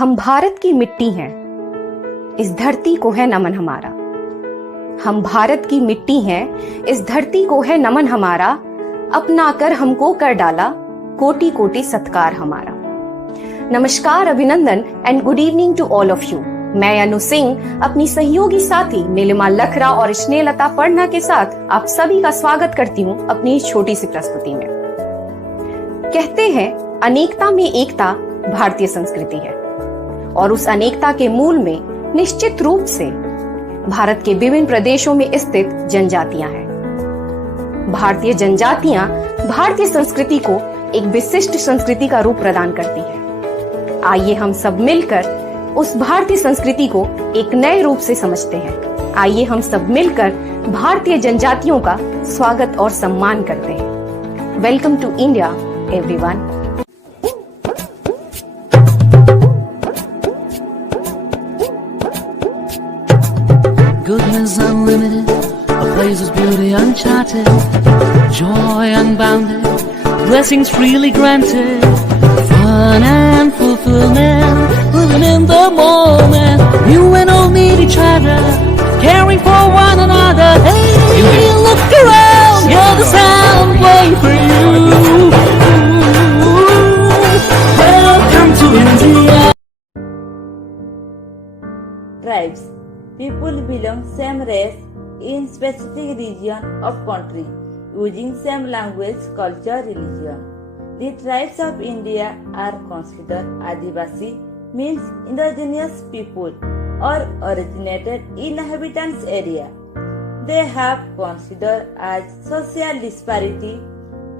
हम भारत की मिट्टी हैं, इस धरती को है नमन हमारा। हम भारत की मिट्टी हैं, इस धरती को है नमन हमारा। अपना कर हमको कर डाला, कोटि कोटि सत्कार हमारा। नमस्कार, अभिनंदन and good evening to all of you. मैं अनु सिंह अपनी सहयोगी साथी नीलिमा लखरा और स्नेहलता पढ़ना के साथ आप सभी का स्वागत करती हूँ अपनी इस छोटी सी प्रस्तुति में। कहते हैं अनेकता में एकता भारतीय संस्कृति है और उस अनेकता के मूल में निश्चित रूप से भारत के विभिन्न प्रदेशों में स्थित जनजातियां हैं। भारतीय जनजातियां भारतीय संस्कृति को एक विशिष्ट संस्कृति का रूप प्रदान करती हैं। आइए हम सब मिलकर उस भारतीय संस्कृति को एक नए रूप से समझते हैं। आइए हम सब मिलकर भारतीय जनजातियों का स्वागत और सम्मान करते हैं। Welcome to India everyone. Goodness unlimited, a place whose beauty uncharted, joy unbounded, blessings freely granted, fun and fulfillment, living in the moment. You and all meet each other, caring for one another. Hey, look around, hear the sound play for you. Welcome to India. Tribes. People belong same race in specific region of country using same language, culture, religion. The tribes of India are considered Adivasi, means indigenous people or originated inhabitants area. They have considered as social disparity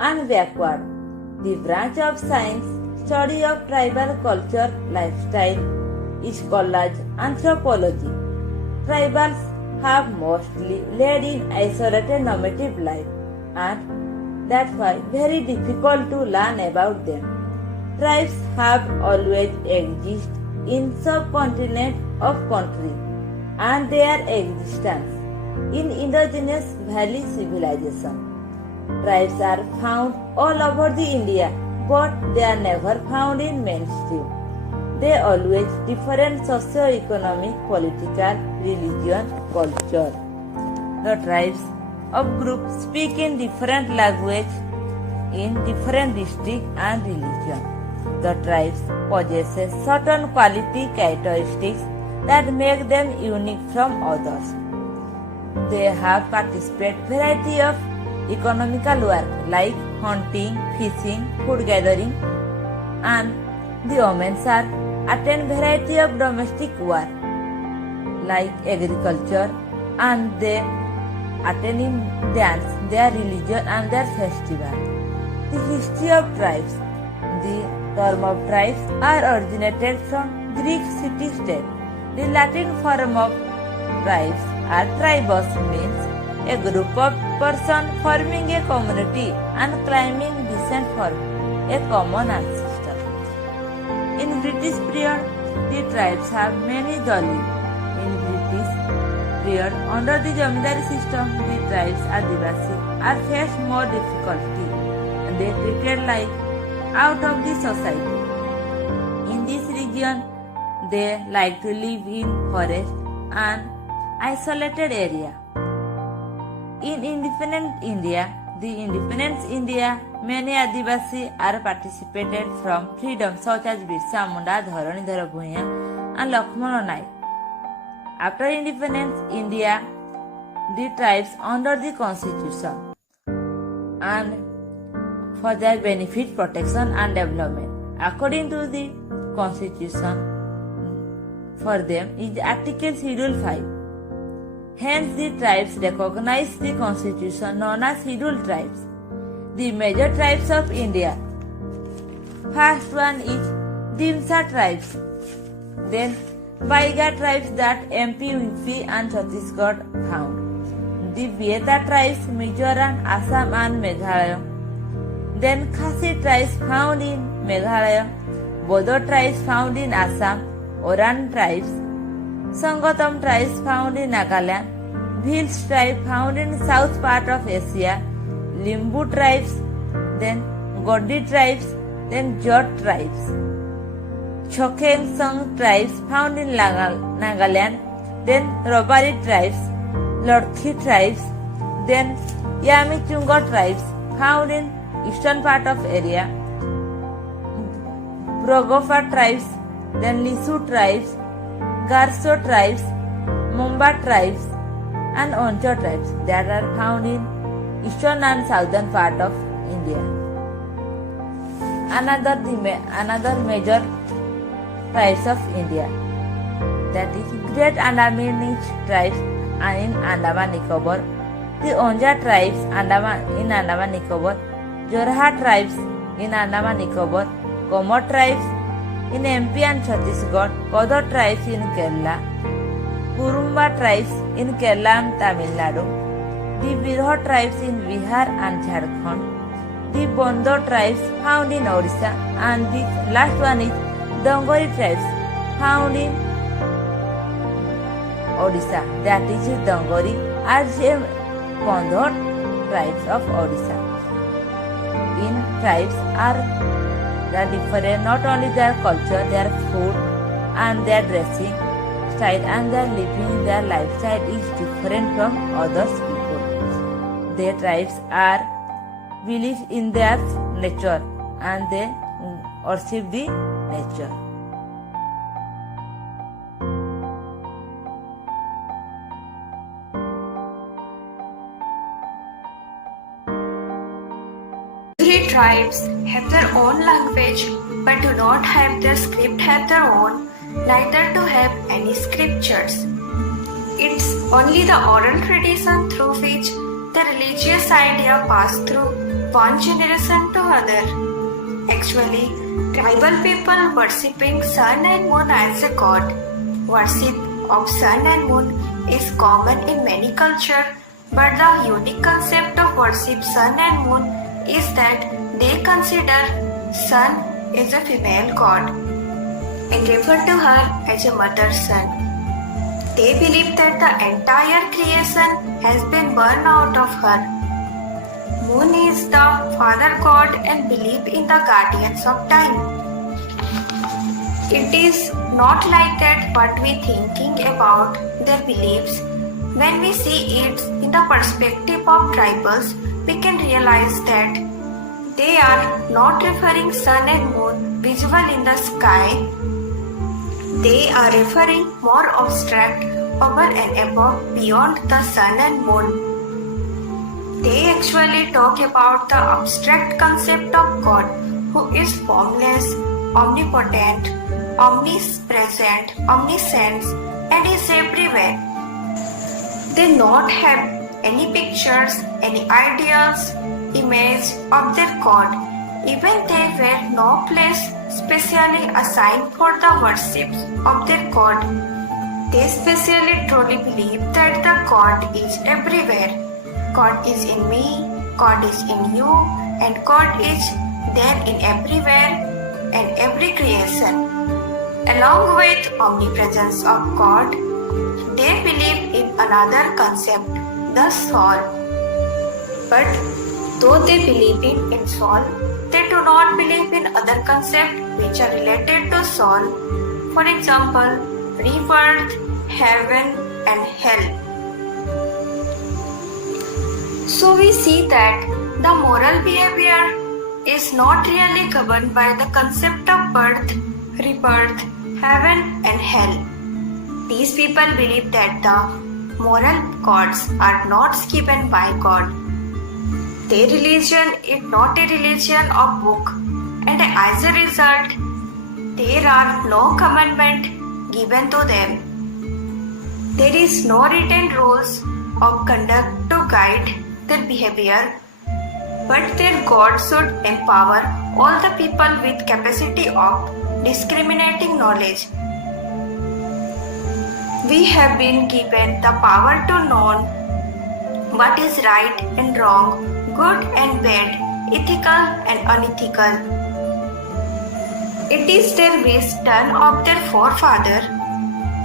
and backward. The branch of science, study of tribal culture, lifestyle is called as anthropology. Tribals have mostly led in isolated nomadic life and that's why very difficult to learn about them. Tribes have always existed in subcontinent of country and their existence in indigenous valley civilization. Tribes are found all over the India but they are never found in mainstream. They always different socio-economic, political, religion, culture. The tribes of groups speak in different language in different district and religion. The tribes possesses certain quality characteristics that make them unique from others. They have participated variety of economical work like hunting, fishing, food gathering, and the women are attend variety of domestic work like agriculture and they attend in dance, their religion and their festival. The history of tribes. The term of tribes are originated from Greek city-state. The Latin form of tribes are tribus, means a group of persons forming a community and claiming descent from a common ancestor. In British period, the tribes have many dwellings. In British period, under the Jamindari system, the tribes Adivasi are faced more difficulty and they treated like out of the society. In this region, they like to live in forest and isolated area. In independent India, many Adivasi are participated from freedom such as Birsa Munda, Dharanidhar Bhuiyan and Lakshmana Naik. After independence, India, the tribes under the constitution and for their benefit, protection and development. According to the constitution, for them is Article Schedule 5. Hence, the tribes recognize the constitution known as Scheduled Tribes. The major tribes of India. First one is Dimsa tribes. Then Baiga tribes that MP, UP and Chhattisgarh found. The Bieta tribes Mizoram, Assam and Meghalaya. Then Khasi tribes found in Meghalaya. Bodo tribes found in Assam. Oran tribes. Sangotam tribes found in Nagaland, Bhils tribe found in south part of Asia, Limbu tribes, then Godi tribes, then Jot tribes. Chokheng tribes found in Nagaland, then Robari tribes, Lorthi tribes, then Yamichungo tribes found in eastern part of area, Brogofa tribes, then Lisu tribes, Garso tribes, Mumba tribes, and Oncho tribes that are found in eastern and southern part of India. Another major tribes of India, that is Great Andamanese tribes in Andaman Nicobar, the Onja tribes in Andaman Nicobar, Jorha tribes in Andaman Nicobar, Komo tribes in MP and Chhattisgarh, Kodo tribes in Kerala, Kurumba tribes in Kerala and Tamil Nadu, the Birho tribes in Bihar and Jharkhand, the Bondo tribes found in Odisha, and the last one is Dongori tribes found in Odisha, that is Dongori and Bondo tribes of Odisha. In tribes are the different, not only their culture, their food and their dressing style and their living, their lifestyle is different from other people. Their tribes are believe in their nature and they worship the nature. Three tribes have their own language but do not have their script have their own, neither do have any scriptures. It's only the oral tradition through which the religious idea passed through one generation to other. Actually, tribal people worshipping sun and moon as a god. Worship of sun and moon is common in many cultures, but the unique concept of worship sun and moon is that they consider sun as a female god and refer to her as a mother sun. They believe that the entire creation has been born out of her. Moon is the father god and believe in the guardians of time. It is not like that what we thinking about their beliefs. When we see it in the perspective of tribals, we can realize that they are not referring sun and moon visible in the sky. They are referring more abstract over and above beyond the sun and moon. They actually talk about the abstract concept of God, who is formless, omnipotent, omnipresent, omniscient, and is everywhere. They not have any pictures, any ideals, image of their God. Even they were no place specially assigned for the worship of their God. They specially truly believe that the God is everywhere. God is in me, God is in you, and God is there in everywhere and every creation. Along with omnipresence of God, they believe in another concept, the soul. But though they believe in soul, they do not believe in other concepts which are related to soul. For example, rebirth, heaven, and hell. So we see that the moral behavior is not really governed by the concept of birth, rebirth, heaven and hell. These people believe that the moral codes are not given by God. Their religion is not a religion of book, and as a result, there are no commandments given to them. There is no written rules of conduct to guide their behavior, but their God should empower all the people with capacity of discriminating knowledge. We have been given the power to know what is right and wrong, good and bad, ethical and unethical. It is their wisdom of their forefather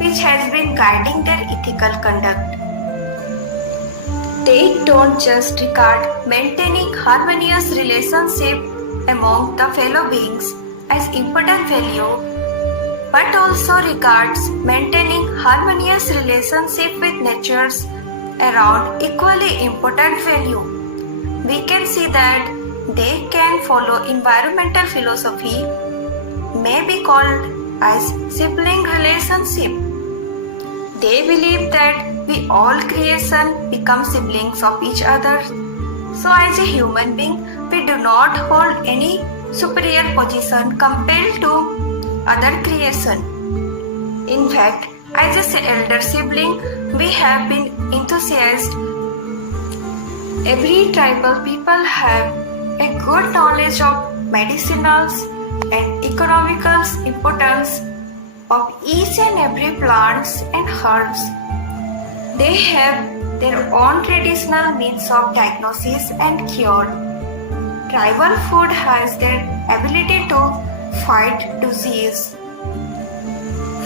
which has been guiding their ethical conduct. They don't just regard maintaining harmonious relationship among the fellow beings as important value, but also regards maintaining harmonious relationship with natures around equally important value. We can see that they can follow environmental philosophy, may be called as sibling relationship. They believe that we all creation become siblings of each other. So as a human being, we do not hold any superior position compared to other creation. In fact, as an elder sibling, we have been enthusiastic. Every tribal people have a good knowledge of medicinals and economical importance of each and every plants and herbs. They have their own traditional means of diagnosis and cure. Tribal food has their ability to fight disease.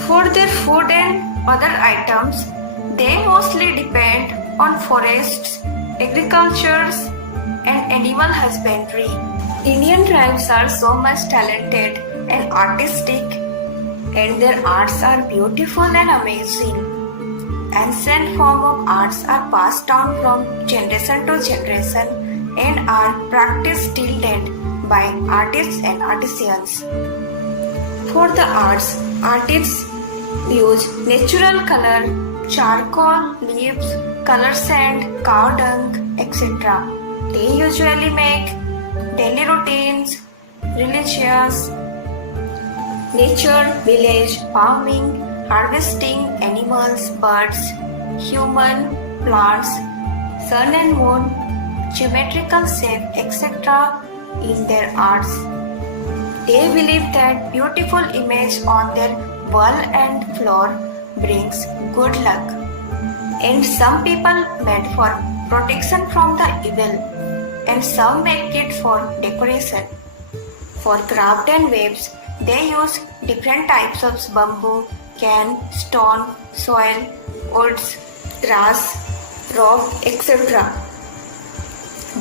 For their food and other items, they mostly depend on forests, agriculture, and animal husbandry. Indian tribes are so much talented and artistic, and their arts are beautiful and amazing. Ancient forms of arts are passed down from generation to generation and are practiced till date by artists and artisans. For the arts, artists use natural color, charcoal, leaves, color sand, cow dung, etc. They usually make daily routines, religious, nature, village, farming, harvesting, animals, birds, human, plants, sun and moon, geometrical shape, etc. in their arts. They believe that beautiful image on their wall and floor brings good luck. And some people made for protection from the evil, and some make it for decoration. For craft and waves, they use different types of bamboo, can, stone, soil, woods, grass, rock, etc.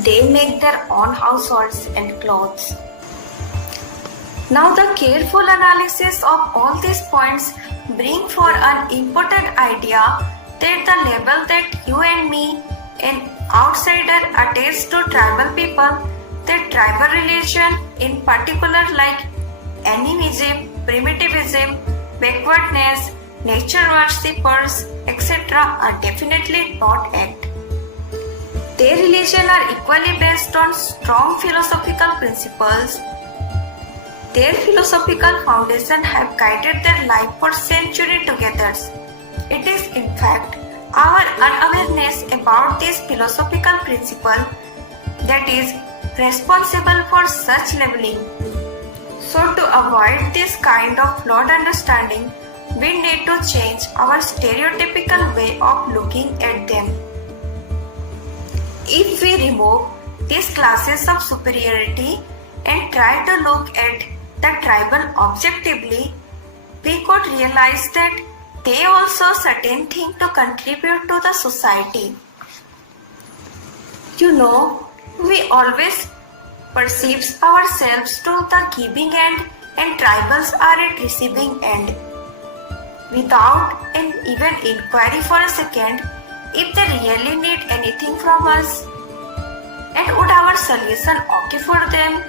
They make their own households and clothes. Now the careful analysis of all these points bring for an important idea that the label that you and me, an outsider attached to tribal people, that tribal religion in particular like animism, primitivism, backwardness, nature worshippers, etc. are definitely not act. Their religion are equally based on strong philosophical principles. Their philosophical foundation have guided their life for centuries together. It is in fact our unawareness about this philosophical principle that is responsible for such labeling. So to avoid this kind of flawed understanding, we need to change our stereotypical way of looking at them. If we remove these classes of superiority and try to look at the tribal objectively, we could realize that they also certain things to contribute to the society. You know, we always perceive ourselves to the giving end and tribals are at receiving end. Without an even inquiry for a second, if they really need anything from us, and would our solution okay for them?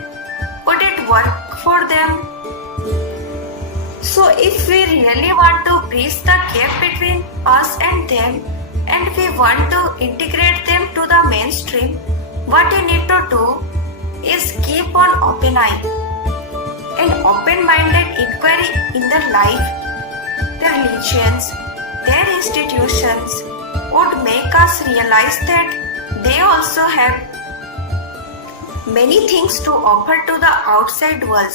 Would it work for them? So if we really want to bridge the gap between us and them, and we want to integrate them to the mainstream, what we need to do is keep an open eye. An open-minded inquiry in their life, their religions, their institutions would make us realize that they also have many things to offer to the outside world.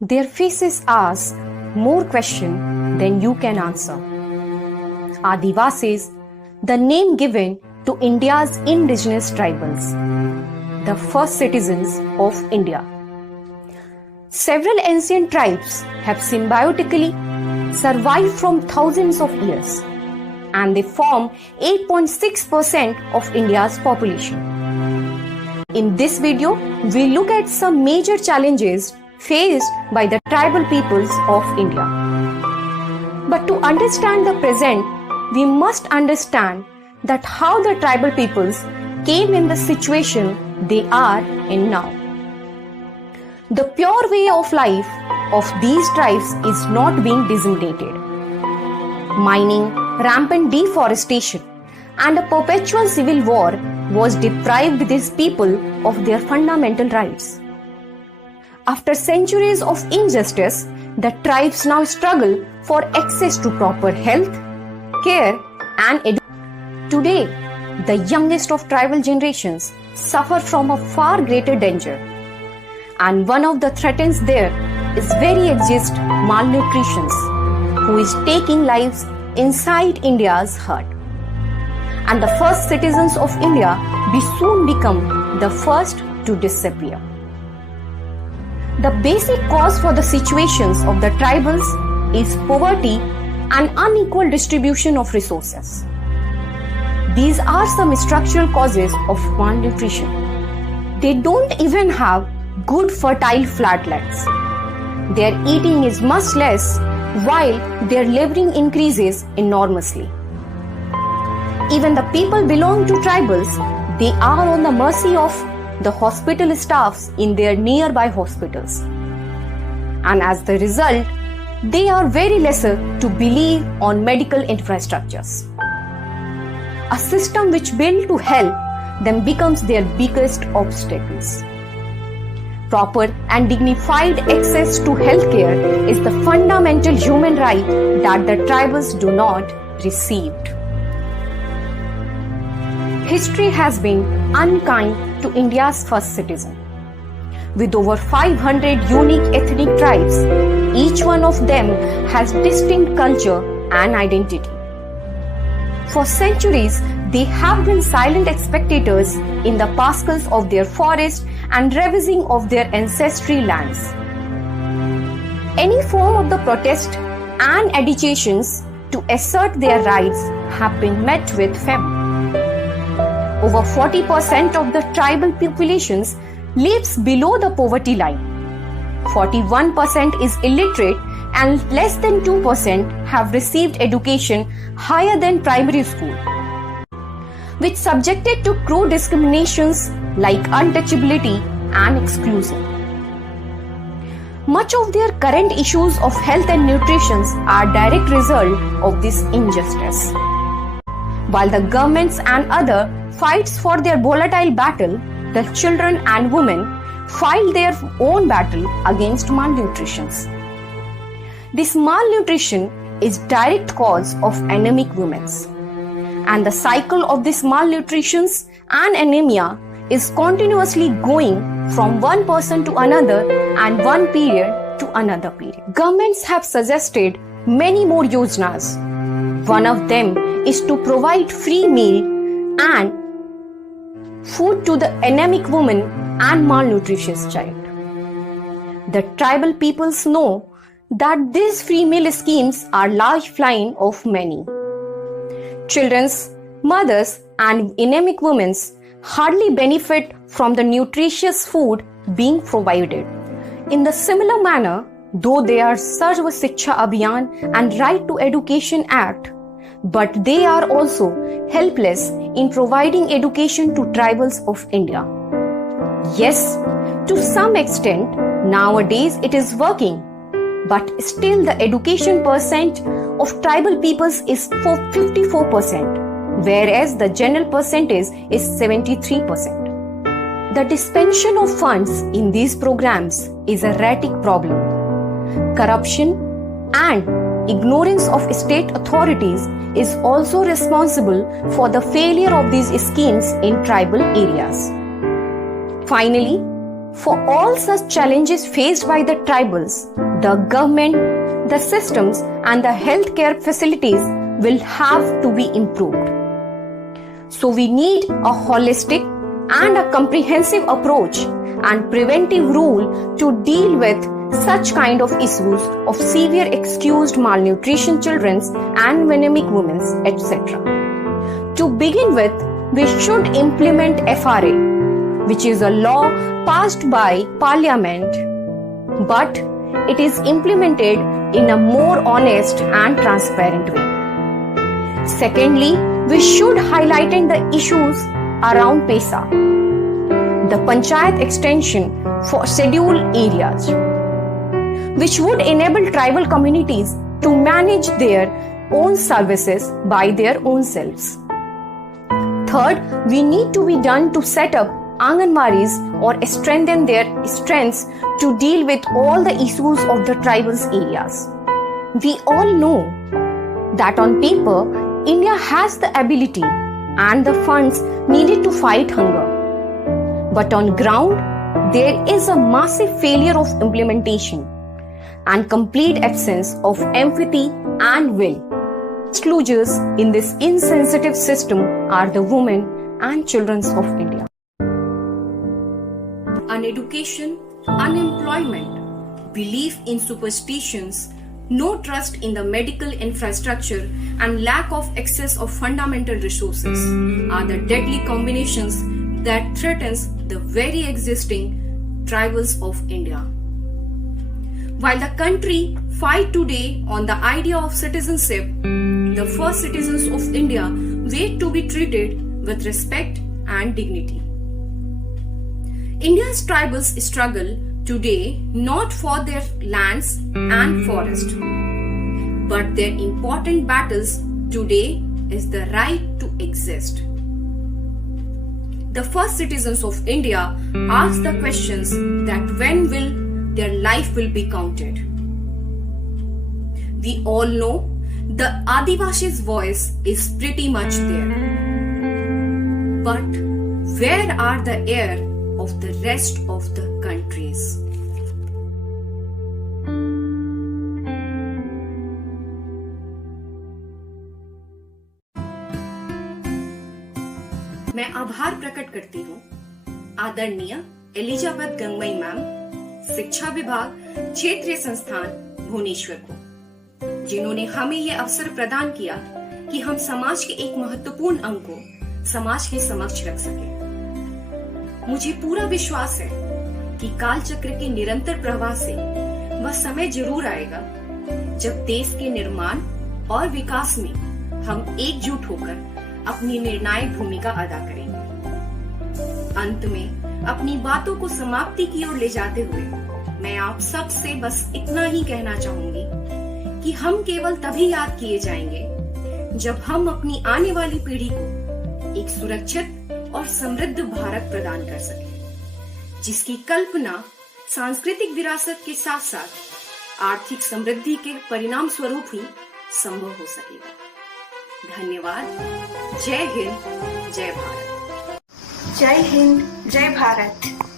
Their faces ask more questions than you can answer. Adivasis, the name given to India's indigenous tribals, the first citizens of India. Several ancient tribes have symbiotically survived from thousands of years, and they form 8.6% of India's population. In this video, we look at some major challenges faced by the tribal peoples of India. But to understand the present, we must understand that how the tribal peoples came in the situation they are in now. The pure way of life of these tribes is not being disseminated. Mining, rampant deforestation, and a perpetual civil war was deprived these people of their fundamental rights. After centuries of injustice, the tribes now struggle for access to proper health, care, and education. Today, the youngest of tribal generations suffer from a far greater danger, and one of the threats there is very exist malnutrition, who is taking lives inside India's heart. And the first citizens of India will soon become the first to disappear. The basic cause for the situations of the tribals is poverty and unequal distribution of resources. These are some structural causes of malnutrition. They don't even have good fertile flatlands. Their eating is much less, while their laboring increases enormously. Even the people belong to tribals, they are on the mercy of the hospital staffs in their nearby hospitals. And as the result, they are very lesser to believe on medical infrastructures. A system which built to help them becomes their biggest obstacles. Proper and dignified access to healthcare is the fundamental human right that the tribals do not receive. History has been unkind to India's first citizen. With over 500 unique ethnic tribes, each one of them has distinct culture and identity. For centuries, they have been silent spectators in the pascals of their forests and ravaging of their ancestral lands. Any form of the protest and agitations to assert their rights have been met with famine. Over 40% of the tribal populations lives below the poverty line. 41% is illiterate and less than 2% have received education higher than primary school, which subjected to cruel discriminations like untouchability and exclusion. Much of their current issues of health and nutrition are direct result of this injustice. While the governments and other fights for their volatile battle, the children and women fight their own battle against malnutrition. This malnutrition is direct cause of anemic women, and the cycle of this malnutrition and anemia is continuously going from one person to another and one period to another period. Governments have suggested many more yojanas. One of them is to provide free meal and food to the anemic woman and malnutritious child. The tribal peoples know that these free meal schemes are lifeline of many. Children's, mothers and anemic women hardly benefit from the nutritious food being provided. In the similar manner, though they are Sarva Shiksha Abhiyan and Right to Education Act, but they are also helpless in providing education to tribals of India. Yes, to some extent, nowadays it is working, but still the education percent of tribal peoples is 54%, whereas the general percentage is 73%. The dispensation of funds in these programs is a erratic problem. Corruption and ignorance of state authorities is also responsible for the failure of these schemes in tribal areas. Finally, for all such challenges faced by the tribals, the government, the systems and the healthcare facilities will have to be improved. So we need a holistic and a comprehensive approach and preventive rule to deal with such kind of issues of severe excused malnutrition children and anemic women, etc. To begin with, we should implement FRA, which is a law passed by Parliament, but it is implemented in a more honest and transparent way. Secondly, we should highlight the issues around PESA, the Panchayat extension for scheduled areas, which would enable tribal communities to manage their own services by their own selves. Third, we need to be done to set up Anganwadis or strengthen their strengths to deal with all the issues of the tribal areas. We all know that on paper, India has the ability and the funds needed to fight hunger. But on ground, there is a massive failure of implementation and complete absence of empathy and will. Excluders in this insensitive system are the women and children of India. Uneducation, unemployment, belief in superstitions, no trust in the medical infrastructure, and lack of access of fundamental resources are the deadly combinations that threatens the very existing tribals of India. While the country fight today on the idea of citizenship, the first citizens of India wait to be treated with respect and dignity. India's tribals struggle today not for their lands and forests, but their important battles today is the right to exist. The first citizens of India ask the questions that when will their life will be counted. We all know the Adivasi's voice is pretty much there. But where are the heir of the rest of the countries? मैं आभार प्रकट करती हूँ आदरणीय Elizabeth गंगमई ma'am, शिक्षा विभाग क्षेत्रीय संस्थान भुवनेश्वर को, जिन्होंने हमें ये अवसर प्रदान किया कि हम समाज के एक महत्वपूर्ण अंग को समाज के समक्ष रख सकें। मुझे पूरा विश्वास है कि काल चक्र के निरंतर प्रवाह से वह समय जरूर आएगा जब देश के निर्माण और विकास में हम एकजुट होकर अपनी निर्णायक भूमिका अदा करेंगे। अंत में अपनी बातों को समाप्ति की ओर ले जाते हुए मैं आप सब से बस इतना ही कहना चाहूंगी कि हम केवल तभी याद किए जाएंगे जब हम अपनी आने वाली पीढ़ी को एक सुरक्षित और समृद्ध भारत प्रदान कर सके, जिसकी कल्पना सांस्कृतिक विरासत के साथ साथ आर्थिक समृद्धि के परिणाम स्वरूप ही संभव हो सकेगा। धन्यवाद। जय हिंद, जय भारत। जय हिंद, जय भारत।